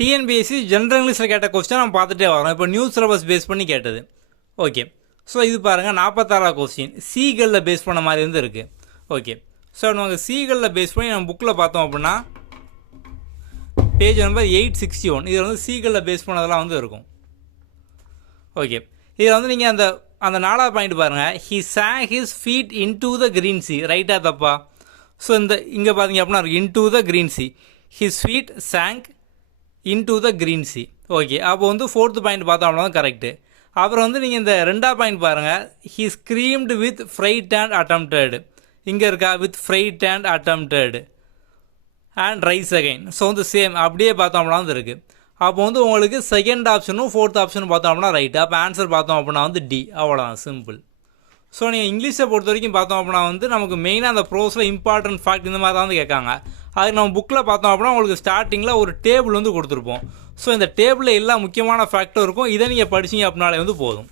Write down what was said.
TNPSC general இங்கிலீஷில் கேட்ட question நம்ம பார்த்துட்டே வரோம். இப்போ நியூ சிலபஸ் பேஸ் பண்ணி கேட்டது. ஓகே, ஸோ இது பாருங்கள் 46 கொஸ்டின் சீகளில் பேஸ் பண்ண மாதிரி வந்து இருக்குது. ஓகே, ஸோ நம்ம சீகளில் பேஸ் பண்ணி நம்ம புக்கில் பார்த்தோம் அப்படின்னா பேஜ் நம்பர் 861 இதில் வந்து சீகளில் பேஸ் பண்ணதெல்லாம் வந்து இருக்கும். ஓகே, இதில் வந்து நீங்கள் அந்த 4வது பாயிண்ட் பாருங்கள். He sang his feet into the green sea. ரைட்டா தப்பா? ஸோ இங்கே பார்த்தீங்க அப்படின்னா into the green sea. His feet sang into the green sea. Okay, அப்போ வந்து 4th பாயிண்ட் பார்த்தோம் அப்படின்னா கரெக்டு. அப்புறம் வந்து நீங்கள் இந்த 2வது பாயிண்ட் பாருங்கள். He screamed with fried and attempted. இங்கே இருக்கா? With fried and attempted and rise again. So வந்து சேம் அப்படியே பார்த்தோம் அப்படின்னா வந்து இருக்குது. அப்போ வந்து உங்களுக்கு 2nd ஆப்ஷனும் 4th ஆப்ஷனும் பார்த்தோம் அப்படின்னா ரைட்டு. அப்போ ஆன்சர் பார்த்தோம் அப்படின்னா வந்து டி. அவ்வளோதான், சிம்பிள். ஸோ நீங்கள் இங்கிலீஷை பொறுத்த வரைக்கும் பார்த்தோம் அப்படின்னா வந்து நமக்கு மெயினாக அந்த ப்ரோஸில் இம்பார்ட்டன்ட் ஃபேக்ட் இந்த மாதிரி தான் வந்து கேட்காங்க. அதுக்கு நம்ம புக்கில் பார்த்தோம் அப்படின்னா உங்களுக்கு ஸ்டார்டிங்கில் ஒரு டேபிள் வந்து கொடுத்துருப்போம். ஸோ இந்த டேபிளில் எல்லா முக்கியமான ஃபேக்டும் இருக்கும். இதை நீங்கள் படிச்சிங்க அப்படின்னாலே வந்து போதும்.